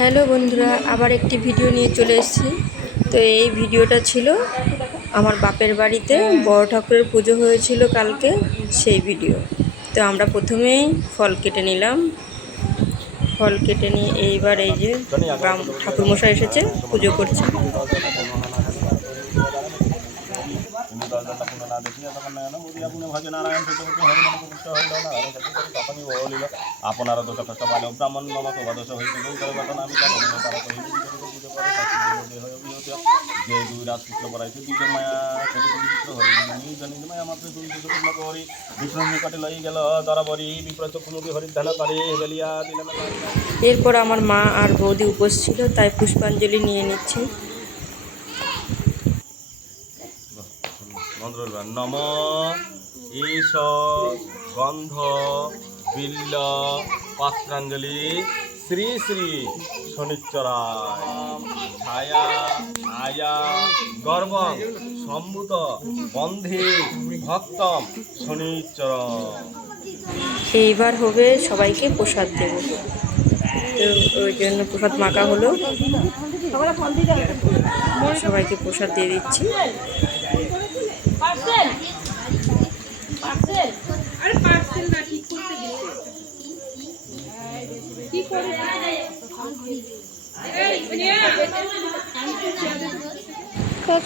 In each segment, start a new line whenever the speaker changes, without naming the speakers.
Hello বন্ধুরা, আবার একটি ভিডিও নিয়ে চলে এসেছি। তো এই ভিডিওটা ছিল আমার বাপের বাড়িতে বড় ঠাকুরের পুজো হয়েছিল কালকে, সেই ভিডিও। তো আমরা প্রথমেই ফল কেটে নিলাম। ফল কেটে নিয়ে এইবার এই যে ঠাকুরমশাই এসেছে, পুজো করছে।
আপনার দোষ কষ্ট পাইল ব্রাহ্মণ দোষ করে দুই দুইজন মায়া দুই লই দরাবরি হরি
এরপর আমার মা আর বৌদি উপোস ছিল তাই পুষ্পাঞ্জলি নিয়ে নিচ্ছি
মন্ত্র নম ঈশ গন্ধ বিল্ল পাত্রাঞ্জলি শ্রী শ্রী শনিচ্চরায়। ছায়া আয়া গর্ব সম্ভূত বন্ধে, ভক্তম শনিচ্চর
এইবার হবে সবাইকে প্রসাদ দেব। ওই জন্য প্রসাদ মাখা হলো। সবাইকে প্রসাদ দিয়ে দিচ্ছি।
পার্সেল? পার্সেল? আরে পার্সেল না ঠিক করতে দিছে কি করে?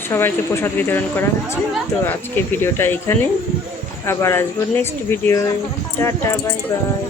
সবাইকে প্রসাদ বিতরণ করা হচ্ছে। তো আজকের ভিডিওটা এখানে। আবার আসব next video tata bye bye.